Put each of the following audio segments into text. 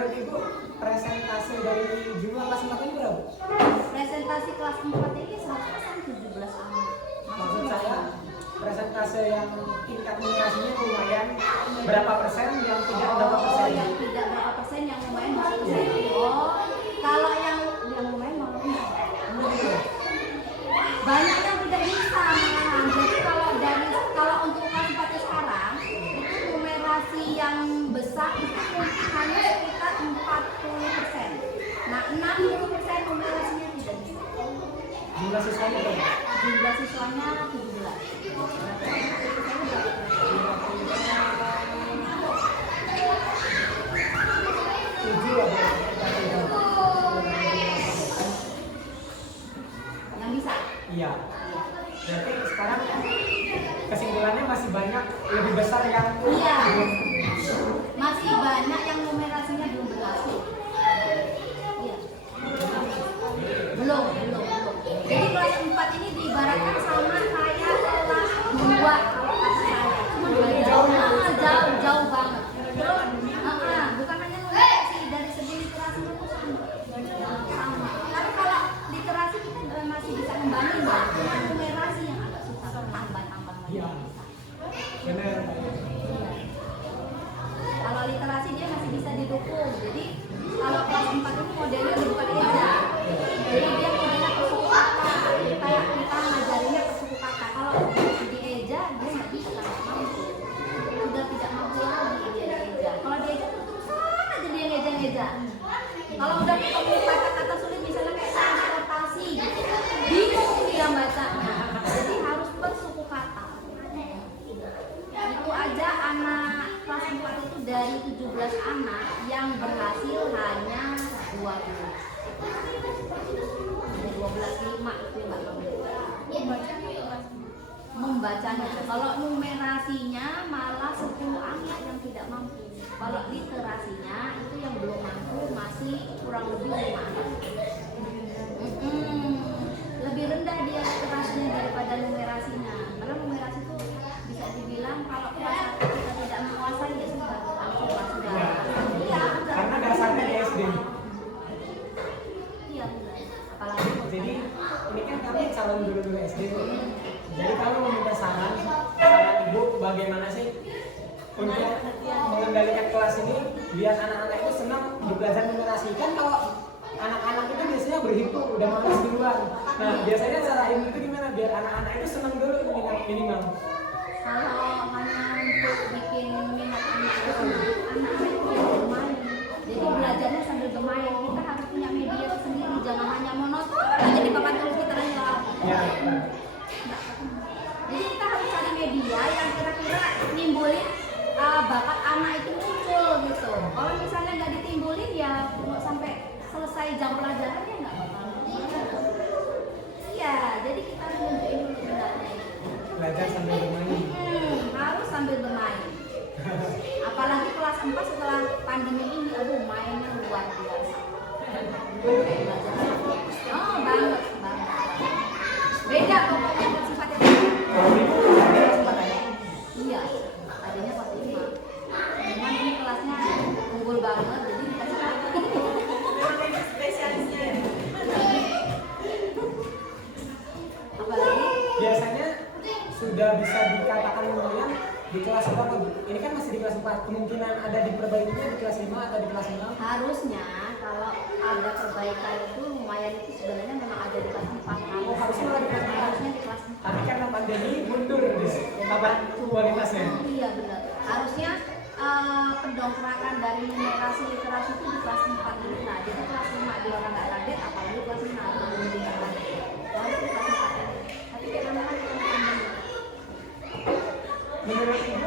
menurut Ibu presentasi dari jumlah kelas 4 ini berapa? Presentasi kelas 4 ini 100% 17 anak. Maksud saya presentase yang tingkat numerasinya lumayan berapa persen, yang tidak berapa persen? Yang tidak berapa persen, yang lumayan masuk ke sini. Kalau yang lumayan malah banyak yang tidak bisa malahan. Jadi kalau untuk kelas 4 sekarang itu numerasi yang besar itu mungkin hanya sekitar 40%. Nah 60% numerasinya tidak bisa. Jumlah siswanya berapa? Jumlah siswanya 17. Yang bisa? Iya. Berarti sekarang kesimpulannya masih banyak lebih besar yang Iya. belum. Masih banyak yang numerasinya belum berhasil. Iya. Belum. Jadi kelas 4 ini diibaratkan sama kayak kelas 2 kalau kata saya. Cuma jauh banget. Terus bukan hanya numerasi, dari segi literasi itu sama. Tapi kalau literasi kita masih bisa kembangin ya. Numerasi yang agak susah, tambah lagi. Iya. Benar. Kalau literasi dia masih bisa didukung. Jadi kalau kelas 4 ini modelnya bukan eja. Jadi dia modelnya per suku kata. Kayak kita ngajarinnya per suku kata. Kalau di eja dia nggak bisa, nggak mampu. Sudah tidak mampu lagi dia di eja. Kalau di eja terus aja dia ngeja-ngeja. Kalau udah ketemu kata-kata sulit misalnya kayak transportasi gitu, bingung dia bacanya. Jadi harus per suku kata. Itu aja anak kelas 4 itu dari 17 anak yang berhasil hanya 12. 12,5 itu yang nggak membacanya. Kalau numerasinya malah 10 anak yang tidak mampu. Kalau literasinya itu yang belum mampu masih kurang lebih 5 anak. Lebih rendah dia literasinya daripada numerasinya. Karena numerasi itu bisa dibilang kalau kelas 1 kita tidak menguasai ya sudah langsung. Iya, Karena dasarnya di SD. Iya, apalagi Jadi ini kan kami calon guru-guru SD tuh. Jadi kalau meminta saran Ibu bagaimana sih untuk mengendalikan kelas ini biar anak-anak itu senang belajar numerasi. Kan kalau anak-anak itu biasanya berhitung udah malas duluan. Nah biasanya cara Ibu itu gimana biar anak-anak itu senang dulu minimal? kalau hanya untuk bikin minat anak itu bermain. Jadi belajarnya sambil bermain. Kita harus punya media sendiri, jangan hanya monoton aja di papan tulis kita aja. Ya. Jadi kita harus cari media yang kira-kira nimbulin bakat anak itu muncul gitu. Kalau misalnya nggak ditimbulin ya sampai selesai jam pelajaran ya nggak bakal. Iya, jadi kita harus nunjukin dulu minatnya. Belajar sambil bermain. Harus sambil bermain. Apalagi kelas 4 setelah pandemi ini, aduh mainnya luar biasa. Oh banget. Beda pokoknya kelas 4 itu. Iya, adanya kelas 5. Cuman ini kelasnya unggul banget, jadi dikasih lagi. Spesialisnya. Apalagi Biasanya sudah bisa dikatakan lumayan di kelas berapa Bu? Ini kan masih di kelas 4, kemungkinan ada diperbaikinya di kelas 5 atau di kelas 6? harusnya kalau ada perbaikan itu lumayan itu sebenarnya memang ada di kelas 4. Oh, harusnya di kelas 4. Harusnya di kelas 4. Tapi karena pandemi mundur di kabar kualitasnya. Iya benar. Harusnya pendongkrakan dari numerasi literasi itu di kelas 4 ini. Nah, jadi kelas 5 dia orang nggak kaget, apalagi kelas 6 belum dikaget. Harus di kelas 4 ini. Tapi kita memang Menurut Ibu,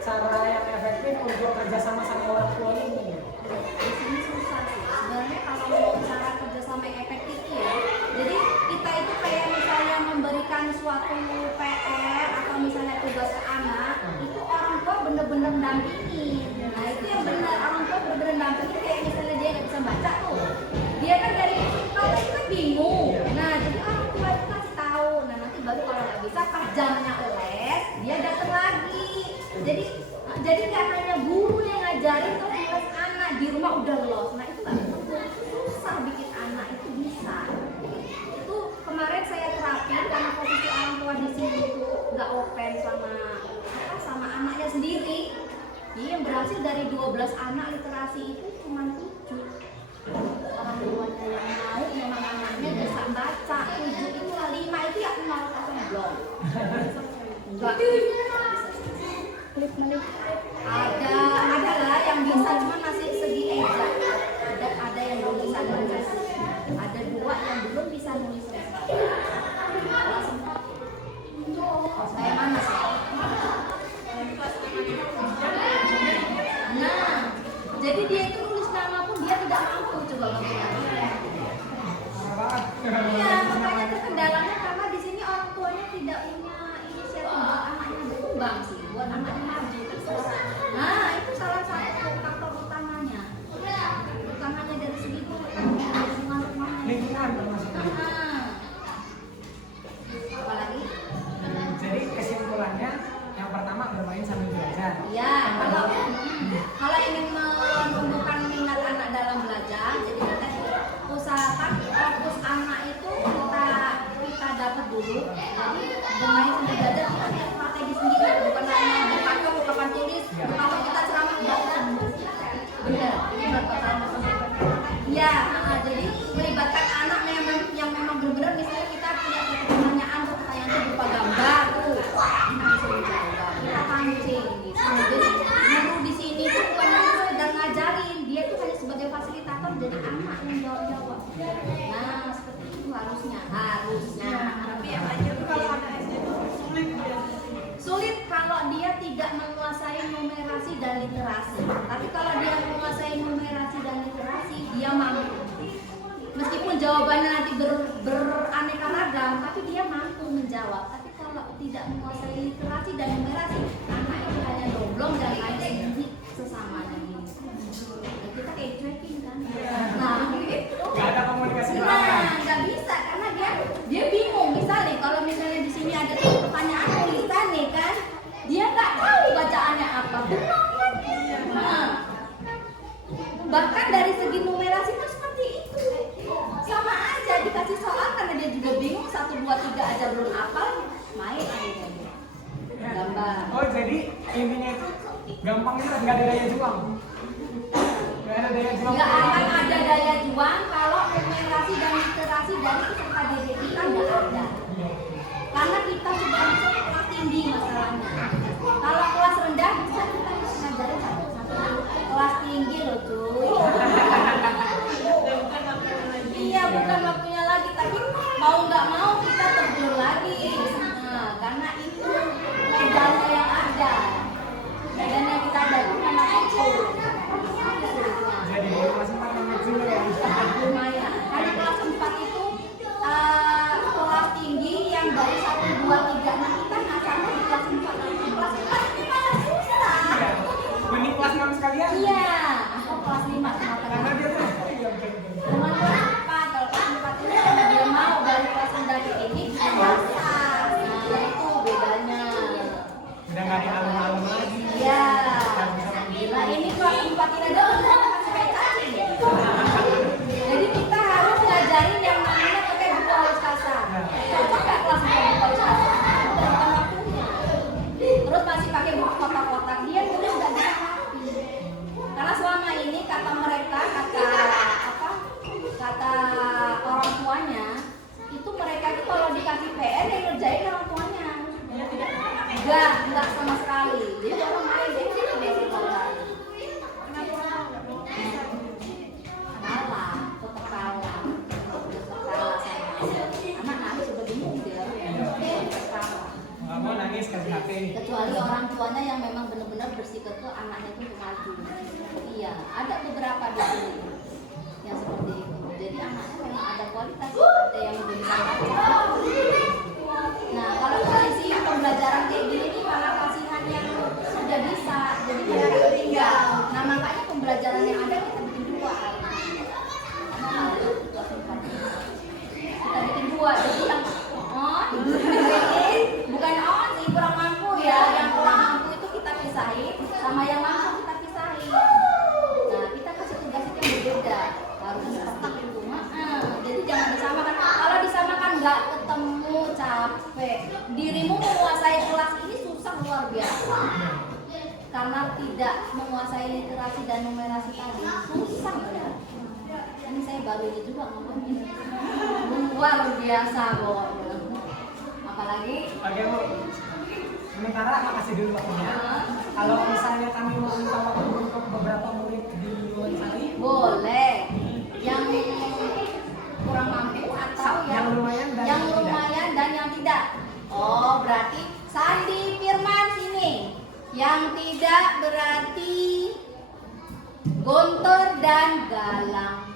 cara yang efektif untuk kerjasama sama orang tua ini gimana? di sini susah sih. Sebenarnya kalau mau cara kerjasama yang efektif ya, jadi kita itu kayak misalnya memberikan suatu PR atau misalnya tugas ke anak, itu orang tua bener-bener dampingin. Nah itu yang benar, orang tua bener-bener dampingin kayak underloss. Nah itu nggak susah bikin anak itu bisa. Itu kemarin saya terapin karena posisi orang tua di sini itu nggak open sama anaknya sendiri. Jadi yang berhasil dari 12 anak literasi itu cuma 7. Orang tuanya yang mau memang anaknya bisa baca. 7 itu 5 itu ya 0 belum. Enggak. Ada lah yang bisa cuma masih segi eja. Ada yang belum bisa nulis. Ada 2 yang belum bisa nulis. Saya mana sih? Nah, jadi dia itu nulis nama pun dia tidak mampu, coba bagaimana? Iya, makanya itu kendalanya karena di sini orang tuanya tidak punya inisiatif buat anaknya berkembang sih, buat anaknya maju. Nah, itu salah satu faktor utamanya. Bukan hanya dari segi lingkungan termasuk. Apalagi? Jadi kesimpulannya yang pertama bermain sambil belajar. Ya, kalau ingin menumbuhkan minat anak dalam belajar, jadi kita usahakan fokus anak itu kita dapat dulu. Jadi bermain sambil belajar kita punya strategi sendiri, bukan hanya berpakai papan tulis, kalau kita ceramah enggak kan? Benar, ini berpakai. Ya, jadi melibatkan anak yang memang benar-benar misalnya kita punya pertanyaan berupa gambar tuh, kita pancing gitu. Jadi guru di sini tuh bukan hanya sekedar ngajarin, dia tuh hanya sebagai fasilitator jadi anak yang jawab. Nah seperti itu harusnya. Tapi yang aja tuh kalau anak SD itu Sulit kalau dia tidak menguasai numerasi dan literasi. Tapi kalau dia menguasai numerasi dan literasi, dia mampu. Meskipun jawabannya nanti beraneka ragam, tapi dia mampu menjawab. Tapi kalau tidak menguasai literasi dan numerasi, anak itu hanya domblong dan main sendiri sesamanya gitu. Nah, kita kayak cuekin kan. Nah, gitu. Gak ada komunikasi Nah, apa. nggak bisa karena dia bingung. Misalnya kalau misalnya di sini ada pertanyaan tulisan nih kan, dia nggak tahu bacaannya apa. Benar kan? Nah, bahkan dari segi numerasi itu seperti itu. Sama aja dikasih soal karena dia juga bingung 1, 2, 3 aja belum hafal, main aja gambar. Oh jadi intinya itu gampang itu nggak ada daya juang. Nggak ada daya juang. Nggak akan ada daya juang kalau numerasi dan literasi dari peserta didik kita nggak ada. Karena kita sudah masuk ke kelas tinggi masalahnya. Kalau kelas rendah bisa kita ngajarin 1 kelas tinggi loh cuy. Iya bukan waktunya lagi, tapi mau nggak mau kita terjun lagi. Nah, karena itu medannya yang ada. Medan yang kita ada itu memang itu. Jadi dari kelas 4 sama dulu ya. Lumayan. Karena kelas 4 itu kelas tinggi yang dari 1, 2, 3. Nah kita nggak sampai di kelas 4. Kelas 4 itu malah susah. Mending kelas 6 sekalian. Iya, atau kelas 5 Karena dia tuh iya betul. dengan kelas 4, kalau kelas 4 itu karena dia mau dari kelas rendah ke tinggi bisa masak. Nah itu bedanya. Udah nggak di alun-alun lagi. Iya. Nah ini kelas 4 ini ada masih kayak cacing. Jadi kita harus ngajarin yang namanya pakai buku halus kasar. Cocok nggak kelas 4 buku halus kasar? Bukan waktunya. Terus masih pakai buku kotak-kotak, dia nulis nggak bisa rapi. Karena selama ini kata mereka, kata orang tuanya, itu mereka itu kalau dikasih PR yang ngerjain orang tuanya. Enggak sama sekali. Jadi orang main dia sih kalah, tetap kalah sama anak nangis sudah bingung dia. Nggak mau nangis kasih HP. Kecuali orang tuanya yang memang benar-benar bersikukuh anaknya itu untuk maju. Iya, ada beberapa di sini yang seperti itu. Jadi anaknya memang ada kualitas, ada yang bisa baca. Nah, kalau kondisi pembelajaran kayak gini nih malah kasihan yang sudah bisa, jadi mereka ketinggal. Nah, makanya pembelajaran yang ada kita bikin 2. Kita bikin 2, jadi yang bukan sih kurang mampu ya, yang kurang mampu itu kita pisahin, sama yang mampu kita pisahin. Nah, kita kasih tugas beda, harus seperti itu. Jadi jangan disamakan. Kalau disamakan nggak ketemu, capek. Dirimu menguasai kelas ini susah luar biasa. Karena tidak menguasai literasi dan numerasi tadi susah ya. Ini saya baru ini juga ngomongin luar biasa pokoknya. Apalagi Oke Bu, sementara makasih dulu waktunya. Kalau misalnya kami mau minta waktu untuk beberapa menit di Wonosari, boleh yang kurang mampu atau yang lumayan dan yang yang tidak. lumayan dan yang tidak. Oh, berarti Sandi Firman sini. Yang tidak berarti Gontor dan Galang.